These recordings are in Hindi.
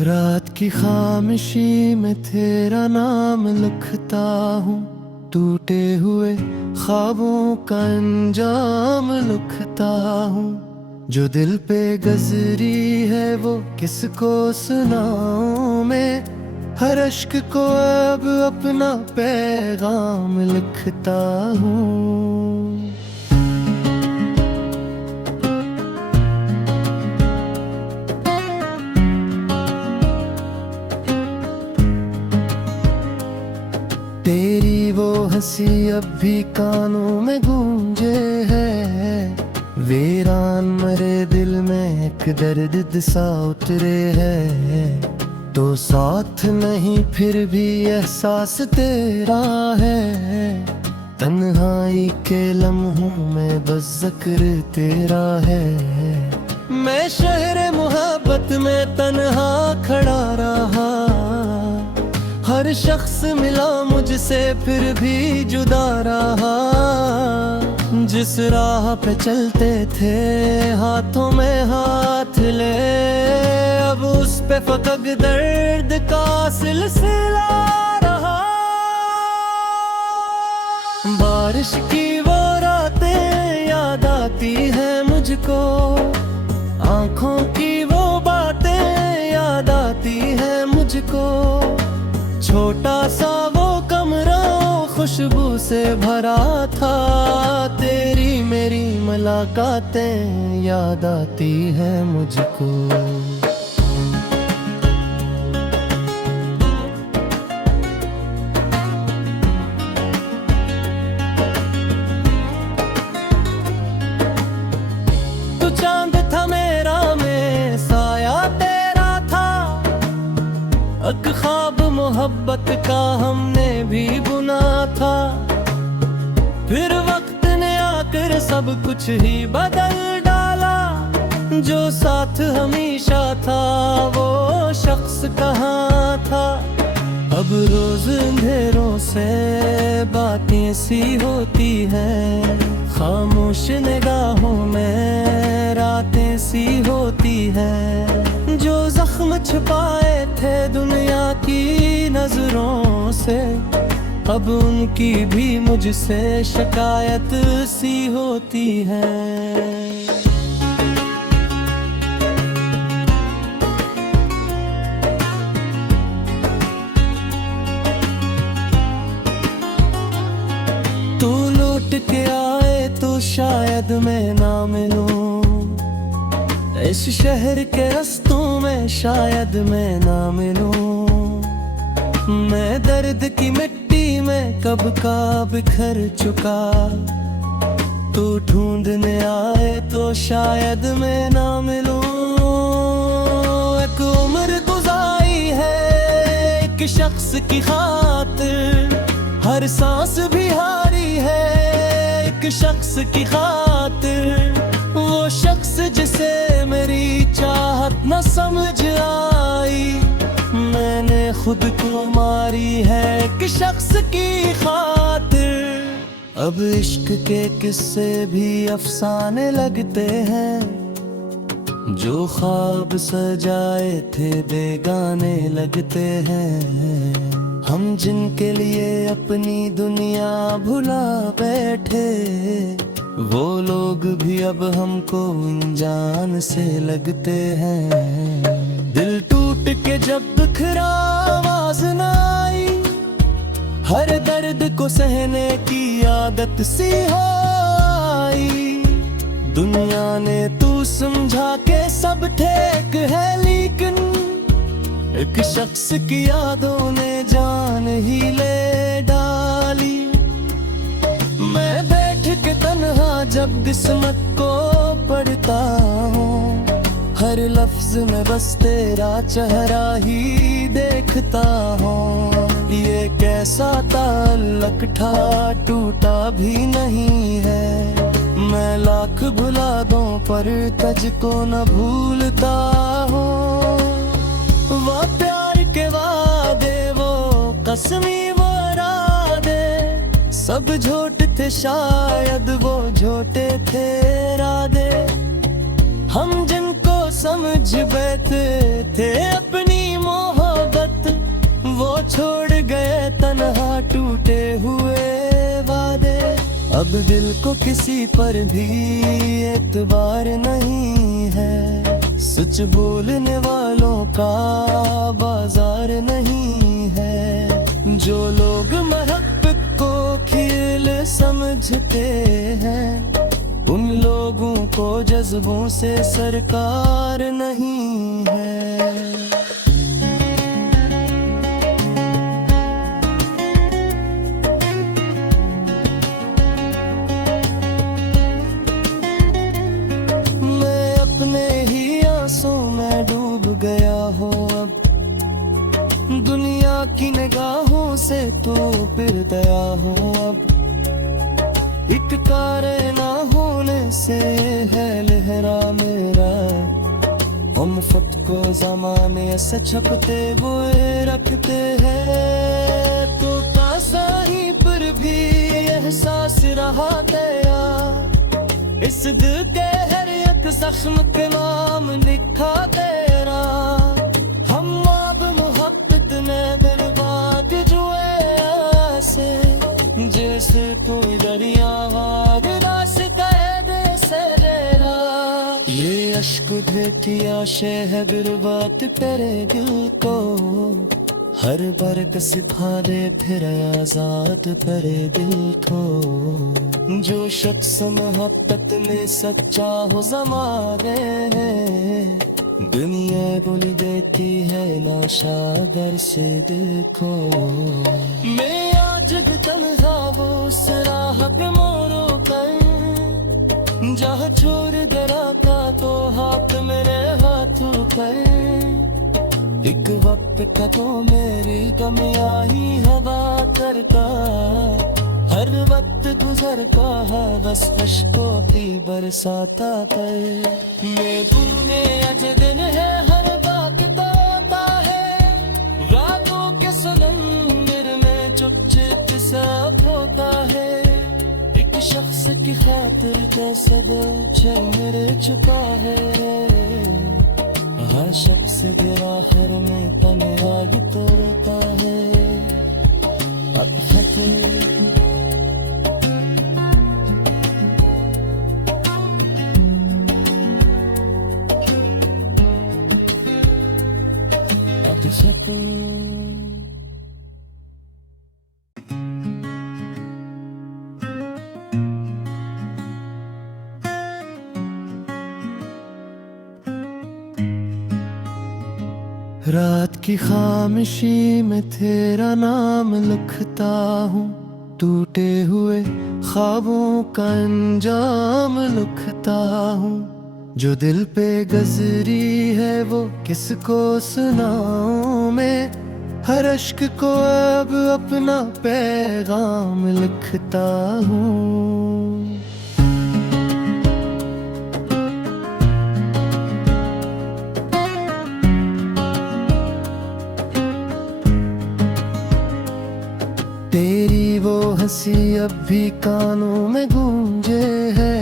रात की खामोशी में तेरा नाम लिखता हूँ, टूटे हुए ख्वाबों का अंजाम लिखता हूँ। जो दिल पे गजरी है वो किसको सुनाऊं मैं, हर अश्क को अब अपना पैगाम लिखता हूँ। तेरी वो हंसी अब भी कानों में गूंजे है, वीरान मरे दिल में एक दर्द सा उतरे है। तो साथ नहीं फिर भी एहसास तेरा है, तन्हाई के लम्हों में बस जिक्र तेरा है। मैं शहर मोहब्बत में तन्हा खड़ा रहा, हर शख्स मिला मुझसे फिर भी जुदा रहा। जिस राह पे चलते थे हाथों में हाथ ले, अब उस पे फकक दर्द का सिलसिला रहा। बारिश की वो रातें याद आती है मुझको, आंखों की वो बातें याद आती है मुझको। छोटा सा वो कमरा खुशबू से भरा था, तेरी मेरी मुलाकातें याद आती है मुझको। तू चांद था मेरा, मैं साया तेरा था, एक ख्वाब मोहब्बत का हमने भी बुना था। फिर वक्त ने आकर सब कुछ ही बदल डाला, जो साथ हमेशा था वो शख्स कहाँ था। अब रोज अंधेरों से बातें सी होती हैं, खामोश निगाहों में रातें सी होती हैं। जो जख्म छुपाए थे दुनिया की नजरों से, अब उनकी भी मुझसे शिकायत सी होती है। तू लौट के आए तो शायद मैं ना मिलूं, इस शहर के रास्तों में शायद मैं ना मिलूं। मैं दर्द की मिट्टी में कब का बिखर चुका, तू ढूंढने आए तो शायद मैं ना मिलूं। एक उम्र गुजारी है एक शख्स की खातिर, हर सांस भी हारी है एक शख्स की खातिर। वो शख्स जिसे मेरी चाहत न समझ आई, मैंने खुद को मारी है एक शख्स की खातिर। अब इश्क के किस्से भी अफसाने लगते हैं, जो ख्वाब सजाए थे बेगाने लगते हैं। हम जिनके लिए अपनी दुनिया भुला बैठे, वो लोग भी अब हमको अनजान से लगते हैं। दिल टूट के जब बिखरा आवाज न आई, हर दर्द को सहने की आदत सी हो आई। दुनिया ने तू समझा के सब ठीक है, लेकिन एक शख्स की यादों ने जान ही ले डाली। मैं बैठ के तन्हा जब किस्मत को पढ़ता हूँ, हर लफ्ज में बस तेरा चेहरा ही देखता हूँ। ये कैसा ताल्लुक था टूटा भी नहीं है, मैं लाख भुला दूं पर तुझको न भूलता हूँ। वो प्यार के वादे, वो कसमी वो इरादे, सब झूठ थे शायद वो झूठे थे इरादे। हम जिनको समझ बैठे थे अपनी मोहब्बत, वो छोड़ गए तन्हा टूटे हुए वादे। अब दिल को किसी पर भी एतबार नहीं है, सच बोलने वालों का बाजार नहीं है। जो लोग मोहब्बत को खेल समझते हैं, उन लोगों को जज्बों से सरकार नहीं है। मैं अपने ही आंसू में डूब गया हूँ अब, दुनिया की निगाहों से तो फिर गया हूँ अब। एक तारे ना होने से है लहरा मेरा, हम खुद को जमाने से छपते हुए रखते हैं। तो तासाही पर भी एहसास रहा गया, इस दिल के हर एक जख्म के नाम लिखा तेरा। हम अब मोहब्बत में बर्बाद जुए ऐसे, जैसे कोई दरिया रास्ता दे से डेरा। ये अश्क देती आशे है बर्बाद तेरे दिल को, हर बरक सिखा दे फिर आजाद करे दिल को। जो शख्स मोहब्बत में सच्चा हो ज़माने में, दुनिया बोल देती है लाशा घर से देखो। मैं आज तन्हा वो राह पे मोरो कर, जहाँ छोड़ दरा का तो हाथ मेरे हाथों पर। एक वक्त का तो मेरी गम आई हवा करता, हर वक्त गुजर का है बस खुशकों की बरसाता पर। मैं तूने आज दिन है हर बात तोता है, रातों के समंदर में चुप-चुप सब होता है। एक शख्स की खातिर कैसे बेचैन मेरे चुका है, हर शख्स के आखिर में तन्हाई तोड़ता है। अब खतर रात की खामोशी में तेरा नाम लिखता हूँ, टूटे हुए ख्वाबों का अंजाम लिखता हूँ। जो दिल पे गुजरी है वो किसको सुनाऊं मैं, हर अश्क को अब अपना पैगाम लिखता हूँ। तेरी वो हंसी अब भी कानों में गूंजे है,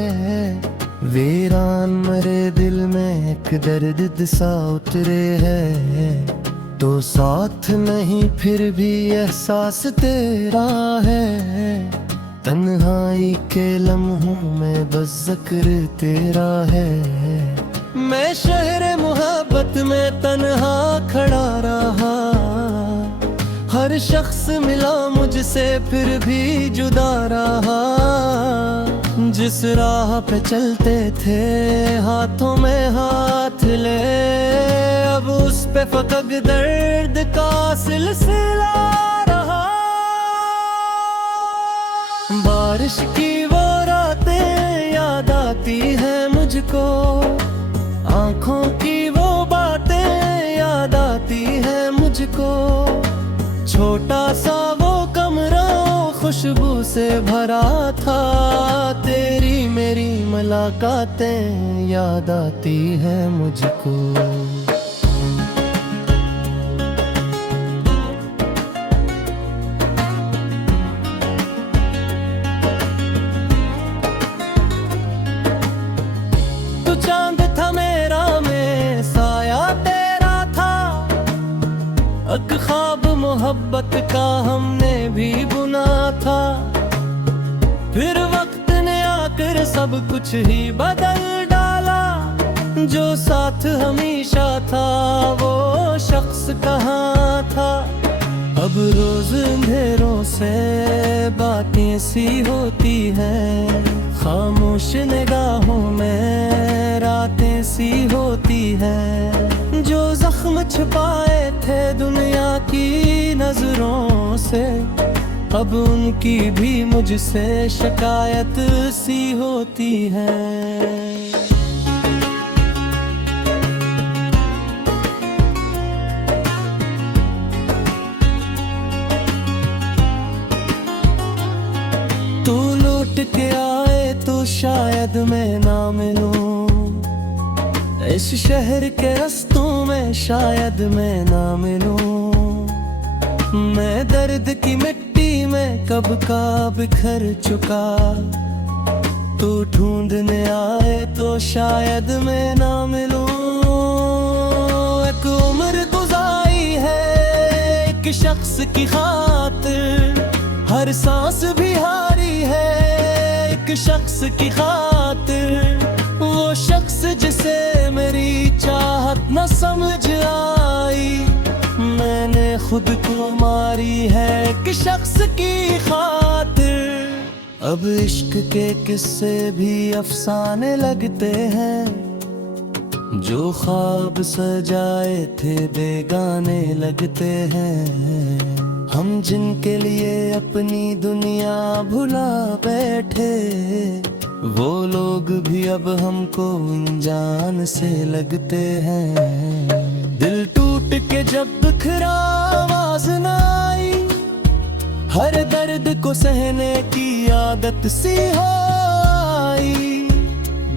वीरान मरे दिल में एक दर्द सा उतरे है। तो साथ नहीं फिर भी एहसास तेरा है, तन्हाई के लम्हों में बस जिक्र तेरा है। मैं शहर मोहब्बत में तन्हा खड़ा रहा, हर शख्स मिला मुझसे फिर भी जुदा रहा। जिस राह पे चलते थे हाथों में हाथ ले, अब उस पे फकक दर्द का सिलसिला रहा। बारिश की वो रातें याद आती है मुझको, आंखों की वो बातें याद आती है मुझको। छोटा सा वो कमरा खुशबू से भरा था, तेरी मेरी मुलाकातें याद आती है मुझको। तू चांद था मेरा, मैं मोहब्बत का हमने भी बुना था, फिर वक्त ने आकर सब कुछ ही बदल डाला। जो साथ हमेशा था वो शख्स कहाँ था। अब रोज अंधेरों से बातें सी होती हैं, खामोश निगाहों में रातें सी होती हैं। जो जख्म छुपाए थे दुनिया की नजरों से, अब उनकी भी मुझसे शिकायत सी होती है। तू लौट के आए तो शायद मैं ना मिलूं, इस शहर के रास्तों में शायद मैं ना मिलूं। मैं दर्द की मिट्टी में कब का बिखर चुका, तू ढूंढने आए तो शायद मैं ना मिलूं। एक उम्र गुजारी है एक शख्स की खातिर, हर सांस भी हारी है एक शख्स की खातिर। वो शख्स जिसे मेरी चाहत न समझ आई, मैंने खुद को मारी है एक शख्स की खातिर। अब इश्क के किस्से भी अफसाने लगते हैं, जो ख्वाब सजाए थे बेगाने लगते हैं। हम जिनके लिए अपनी दुनिया भुला बैठे, वो लोग भी अब हमको अनजान से लगते हैं। दिल टूट के जब बिखरा आवाज न आई, हर दर्द को सहने की आदत सी हो आई।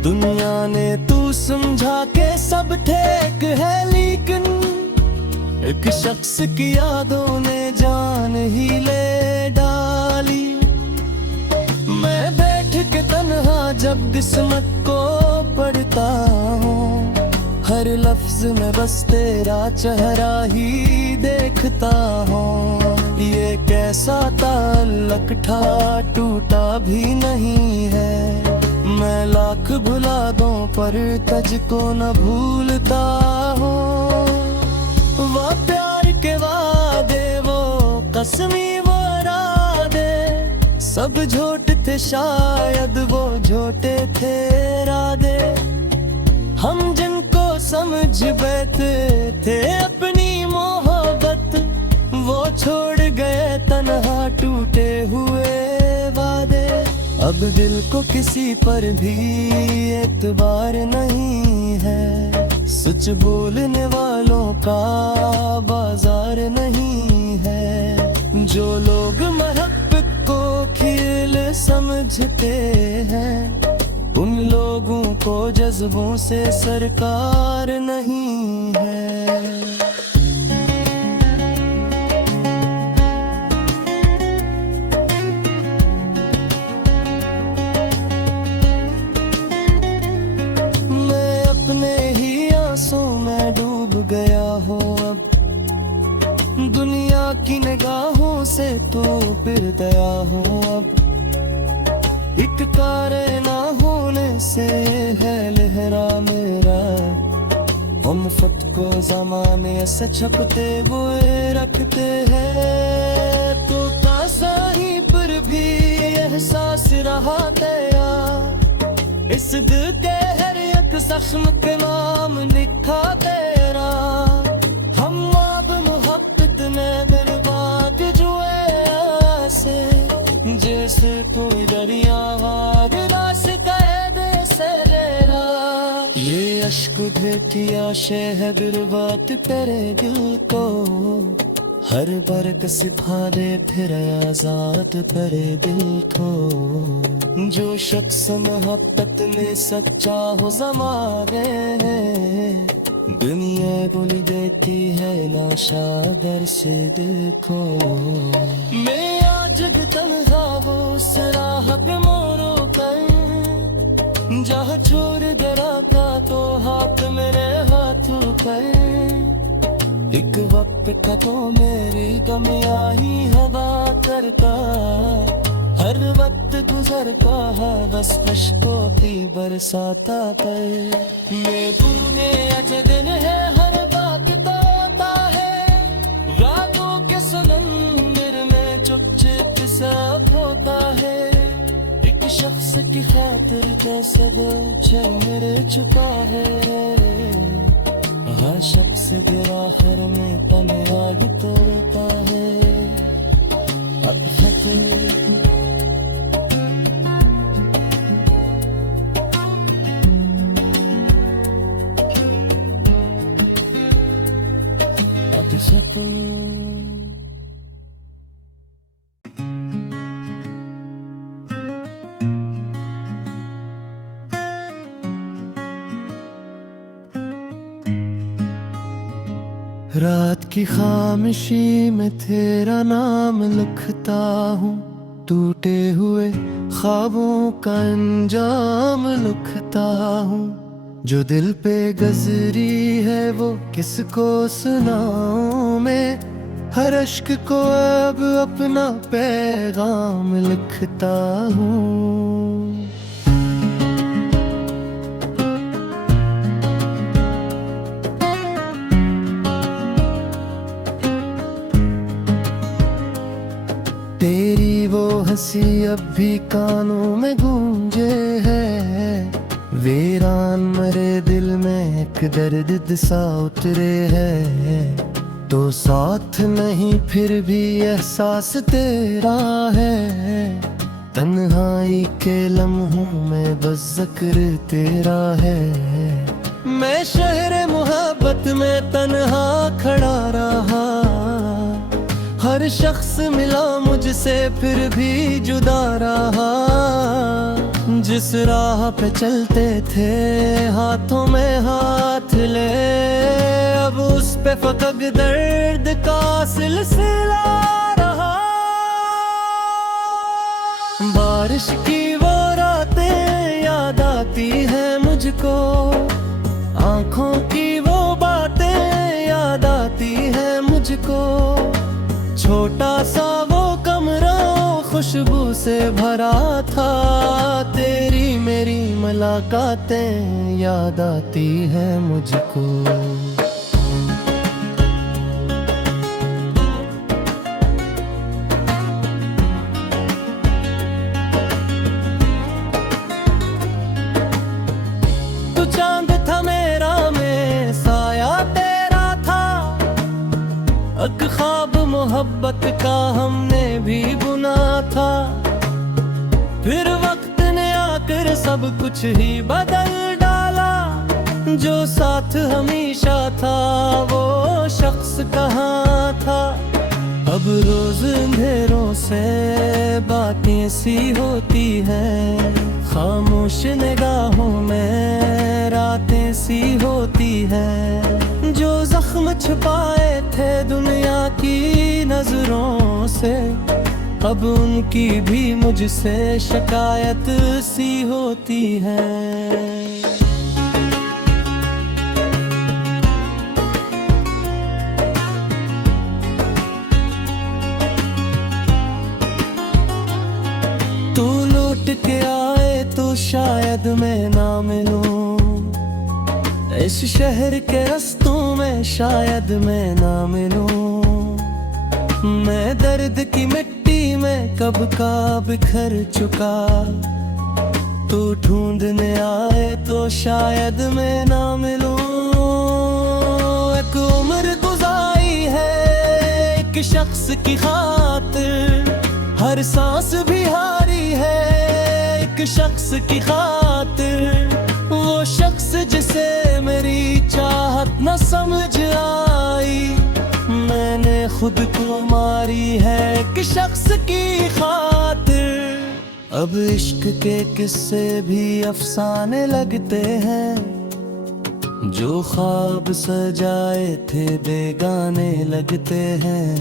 दुनिया ने तू समझा के सब ठीक है, लेकिन एक शख्स की यादों ने जान ही ले डाली। मैं बैठ के तन्हा जब किस्मत को पढ़ता हूँ, हर लफ्ज में बस तेरा चेहरा ही देखता हूँ। ये कैसा ताल्लुक था टूटा भी नहीं है, मैं लाख भुला दूं पर तुझको न भूलता हूँ। वो प्यार के वादे, वो कसमी, वो इरादे, सब झूठ थे शायद वो झूठे थे इरादे। हम जिनको समझ बैठे थे अपनी मोहब्बत, वो छोड़ गए तन्हा टूटे हुए वादे। अब दिल को किसी पर भी एतबार नहीं है, सच बोलने वालों का बाजार नहीं है। जो लोग मोहब्बत को खेल समझते हैं, उन लोगों को जज्बों से सरकार नहीं है। गया हो अब दुनिया की निगाहों से तो फिर गया हो। अब एक तारे ना होने से है लहरा मेरा, हम खुद को जमाने से छपते हुए रखते हैं। तो तासाही पर भी एहसास रहा तेरा, इस दिल के हर एक जख्म के नाम लिखा तेरा। हम अब मोहब्बत में बर्बाद जुए ऐसे, जैसे कोई दरिया वारदास कैदे से लेला। ये अश्क भेटिया शह बर्बाद करे दिल को, हर बरक सिखा दे फिर आजाद करे दिल को। जो शख्स मोहब्बत में सच्चा हो ज़माने है, दुनिया बोल देती है लाशा दर से देखो। मैं आज तन्हा वो सराह पे मोरो कर, जहाँ छोड़ दरा का तो हाथ मेरे हाथों पर। एक वक्त तो मेरी गमियां ही हवा करता, हर वक्त गुजरता है बस खुशको भी बरसाता पर मैं पूरे अच्छे दिन है हर बात तोता है, रातों के समंदर में चुप सब होता है, एक शख्स की खातिर कैसे बचे मेरे छुपा है, हर शख्स के आखिर में तने आग तोड़ता है। अब रात की खामोशी में तेरा नाम लिखता हूँ, टूटे हुए ख्वाबों का अंजाम लिखता हूँ, जो दिल पे गजरी है वो किसको सुनाऊं मैं, हर अश्क को अब अपना पैगाम लिखता हूँ। तेरी वो हंसी अब भी कानों में गूंजे है, वीरान मरे दिल में एक दर्द सा उतरे है, तो साथ नहीं फिर भी एहसास तेरा है, तन्हाई के लम्हों में बस जिक्र तेरा है, मैं शहर मोहब्बत में तन्हा खड़ा रहा, हर शख्स मिला मुझसे फिर भी जुदा रहा, जिस राह पे चलते थे हाथों में हाथ ले, अब उस पे फकत दर्द का सिलसिला रहा, बारिश की वो रातें याद आती है मुझको, आंखों की वो बातें याद आती है मुझको, छोटा सा वो कमरा खुशबू से भरा था, तेरी मेरी मुलाकातें याद आती है मुझको। तू चांद था मेरा मैं साया तेरा था, एक ख्वाब मोहब्बत का हमने भी बुना था, फिर वक्त ने आकर सब कुछ ही बदल डाला, जो साथ हमेशा था वो शख्स कहाँ था, अब रोज अंधेरों से बातें सी होती हैं, खामोश निगाहों में रातें सी होती हैं, जो जख्म छुपाए थे दुनिया की नजरों से, अब उनकी भी मुझसे शिकायत सी होती है। तू लौट के आए तो शायद मैं ना मिलूं, इस शहर के रास्तों में शायद मैं ना मिलूं, मैं दर्द की मिट्टी में कब का बिखर चुका, तू ढूंढने आए तो शायद मैं ना मिलूं, एक उम्र गुजारी है एक शख्स की खातिर, हर सांस भी हारी है एक शख्स की खातिर, वो शख्स जिसे मेरी चाहत न समझ आई, मैंने खुद को मारी है कि शख्स की खातिर, अब इश्क के किस्से भी अफसाने लगते हैं, जो ख्वाब सजाए थे बेगाने लगते हैं,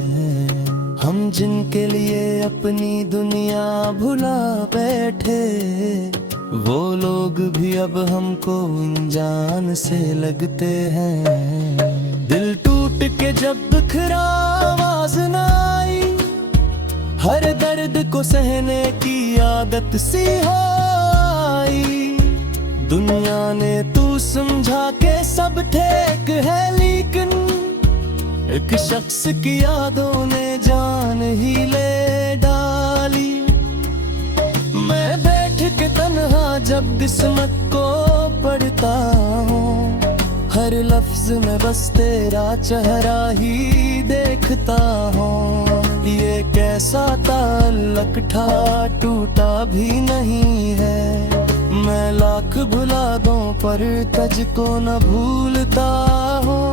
हम जिनके लिए अपनी दुनिया भुला बैठे, वो लोग भी अब हमको अनजान से लगते हैं, दिल टूट के जब बिखरा आवाज न आई, हर दर्द को सहने की आदत सी हो आई। दुनिया ने तू समझा के सब ठीक है, लेकिन एक शख्स की यादों ने जान ही ले डाली। मैं बैठ के तन्हा जब किस्मत को पढ़ता हूँ, हर लफ्ज में बस तेरा चेहरा ही देखता हूँ। ये कैसा ताल्लुक था, टूटा भी नहीं है। मैं लाख भुला दूं पर तुझको न भूलता हूँ।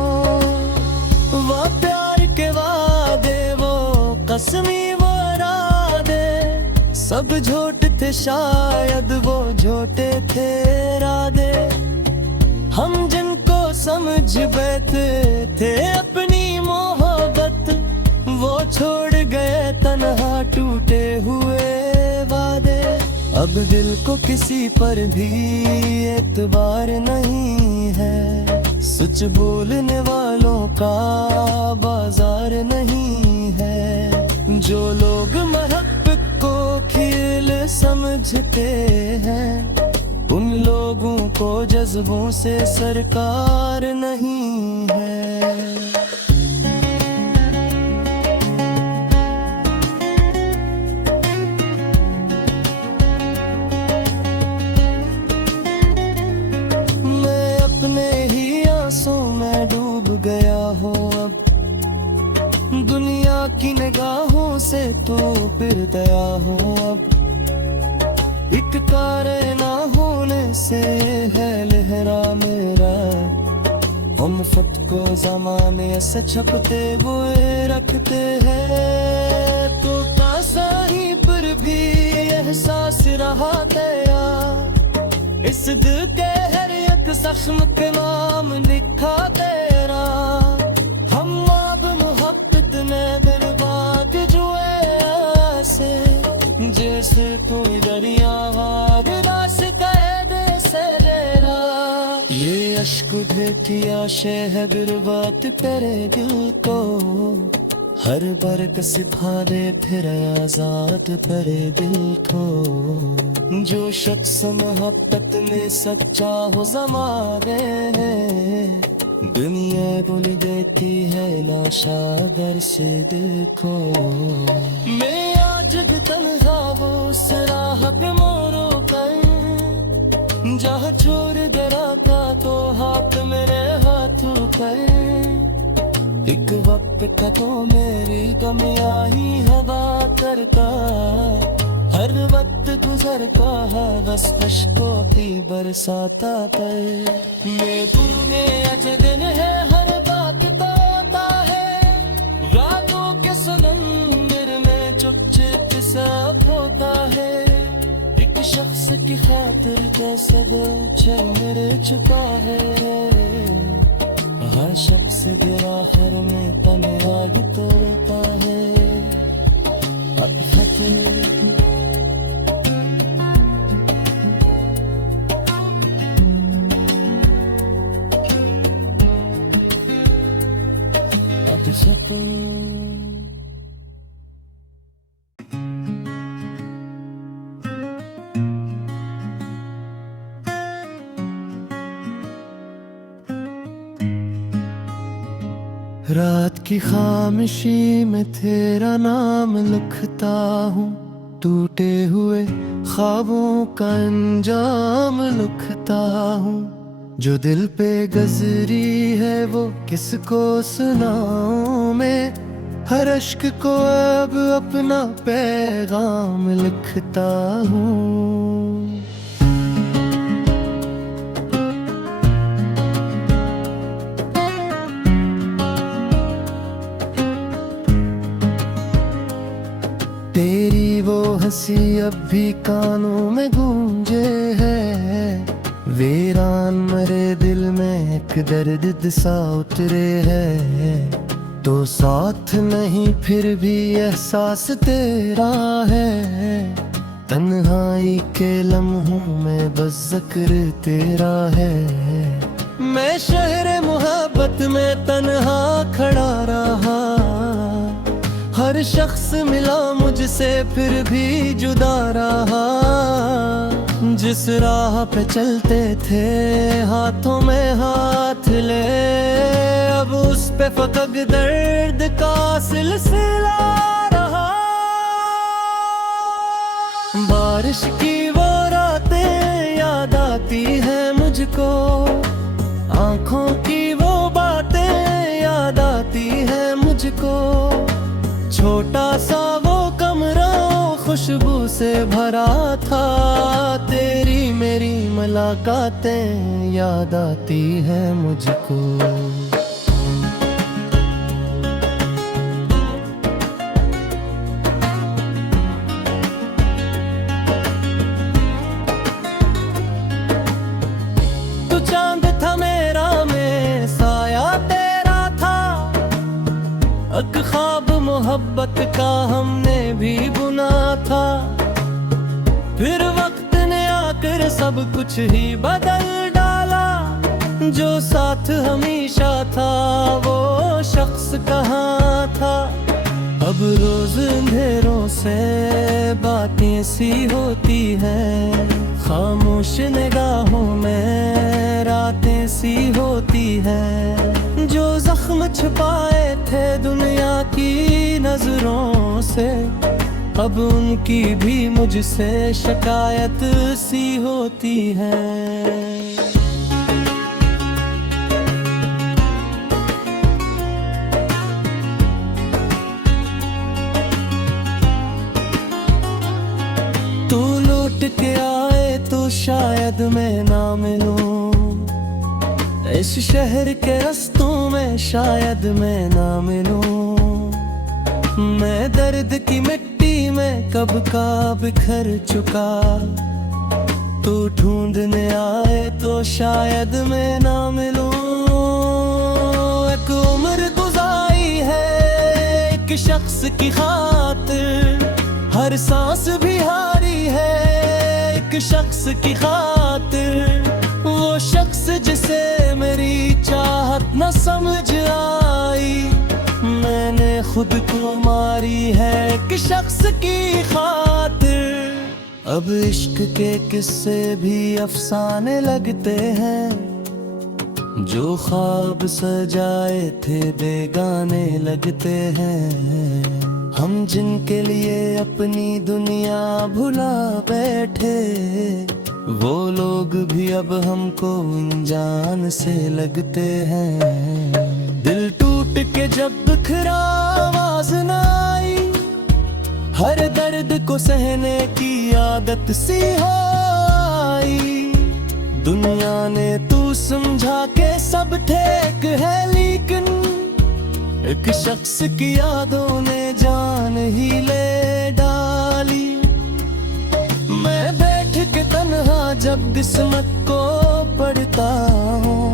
वो प्यार के वादे, वो कसमी, वो इरादे, सब झूठ थे शायद, वो झूठे थे इरादे। हम जिनको समझ बैठे थे अपनी मोहब्बत, वो छोड़ गए तन्हा टूटे हुए वादे। अब दिल को किसी पर भी एतबार नहीं है, सच बोलने वालों का बाजार नहीं है। जो लोग मोहब्बत को खेल समझते हैं, उन लोगों को जज्बों से सरकार नहीं है। मैं अपने ही आंसू में डूब गया हूँ अब, दुनिया की निगाहों से तो फिर गया हूँ अब। एक तारे ना होने से है लहरा मेरा, हम खुद को ज़माने से छपते हुए रखते हैं। तो पासा ही पर भी एहसास रहा तेरा, इस दिल के हर एक जख्म के नाम लिखा तेरा। हम अब मोहब्बत ने बर्बाद जुए ऐसे, जैसे कोई दरिया रास कैदे से रेला। ये अश्क उठती आशे है बर्बाद तेरे दिल को, हर बरक सिखा दे फिर आजाद करे दिल को। जो शख्स मोहब्बत में सच्चा हो ज़माने है, दुनिया बोली देती है लाशा घर से देखो। मैं आज तन्हा वो सराह पे मोरो कर, जहाँ छोड़ दरा का तो हाथ मेरे हाथों पर। एक वक्त था तो मेरी कमियां ही हवा करता, हर वक्त गुजर का बस खुशको भी बरसाता पर। ये तूने अच्छे दिन है, हर बात तोता है, रातों के समंदर में चुप चुप सब होता है। एक शख्स की खातिर कैसे गुच्छे मेरे छुपा है, हर शख्स दिल आखिर में तन्हाई तोड़ता है। अब रात की खामोशी में तेरा नाम लिखता हूँ, टूटे हुए ख्वाबों का अंजाम लिखता हूँ। जो दिल पे गजरी है वो किसको सुनाऊं मैं, हर अश्क को अब अपना पैगाम लिखता हूँ। तेरी वो हंसी अब भी कानों में गूंजे है, वीरान मरे दिल में एक दर्द सा उतरे है। तो साथ नहीं फिर भी एहसास तेरा है, तन्हाई के लम्हों में बस जिक्र तेरा है। मैं शहर मोहब्बत में तन्हा खड़ा रहा, हर शख्स मिला मुझसे फिर भी जुदा रहा। जिस राह पे चलते थे हाथों में हाथ ले, अब उस पे फकक दर्द का सिलसिला रहा। बारिश की वो रातें याद आती है मुझको, आंखों की वो बातें याद आती है मुझको। छोटा सा वो कमरा खुशबू से भरा था, तेरी मेरी मुलाकातें याद आती है मुझको। तू चांद था मेरा, मैं साया तेरा था, एक ख्वाब मोहब्बत का हमने भी बुना था। फिर वक्त ने आकर सब कुछ ही बदल डाला, जो साथ हमेशा था वो शख्स कहाँ था। अब रोज अंधेरों से बातें सी होती हैं, खामोश निगाहों में रातें सी होती हैं। जो जख्म छुपाए थे दुनिया की नजरों से, अब उनकी भी मुझसे शिकायत सी होती है। तू लौट के आए तो शायद मैं ना मिलूं, इस शहर के रास्तों में शायद मैं ना मिलूं। मैं दर्द की मिट्टी में कब का बिखर चुका, तू ढूंढने आए तो शायद मैं ना मिलूं। एक उम्र गुजारी है एक शख्स की खातिर, हर सांस भी हारी है एक शख्स की खातिर। वो शख्स जिसे मेरी चाहत न समझ आई, मैंने खुद को मारी है एक शख्स की खातिर। अब इश्क के किस्से भी अफसाने लगते हैं, जो ख्वाब सजाए थे बेगाने लगते हैं। हम जिनके लिए अपनी दुनिया भुला बैठे, वो लोग भी अब हमको अनजान से लगते हैं। दिल टूट के जब बिखरा आवाज न आई, हर दर्द को सहने की आदत सी हो आई। दुनिया ने तू समझा के सब ठीक है, लेकिन एक शख्स की यादों ने जान ही ले डाली। मैं बैठ के तन्हा जब किस्मत को पढ़ता हूँ,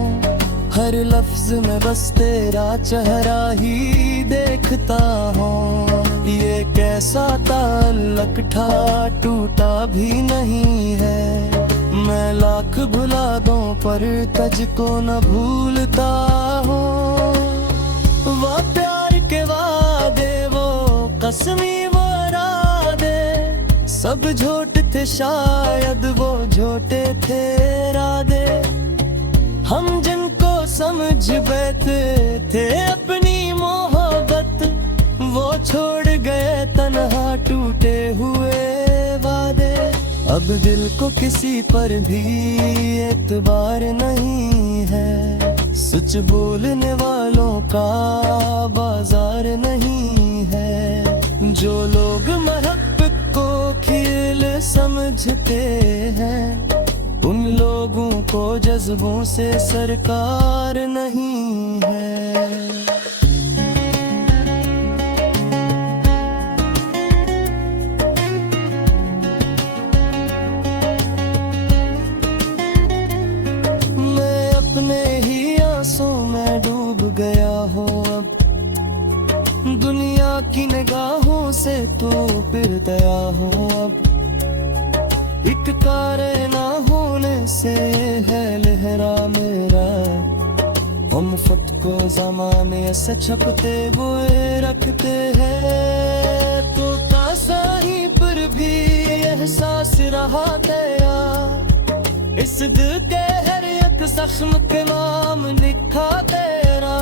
हर लफ्ज में बस तेरा चेहरा ही देखता हूँ। ये कैसा ताल्लुक था टूटा भी नहीं है, मैं लाख भुला दूं पर तुझको न भूलता हूँ। वो प्यार के वादे, वो कसमी, वो इरादे, सब झूठ थे शायद वो झूठे थे इरादे। हम जिनको समझ बैठे थे अपनी मोहब्बत, वो छोड़ गए तन्हा टूटे हुए वादे। अब दिल को किसी पर भी एतबार नहीं है, सच बोलने वालों का बाजार नहीं है। जो लोग मोहब्बत को खेल समझते हैं, उन लोगों को जज्बों से सरकार नहीं है। मैं अपने ही आंसू में डूब गया हूँ अब, दुनिया की निगाहों से तो फिर दया हो अब। एक तारे ना होने से है लहरा मेरा खुद को जमाने से छपते हुए रखते हैं। तो तासाही पर भी एहसास रहा तेरा, इस दिल के हर एक जख्म के नाम लिखा तेरा।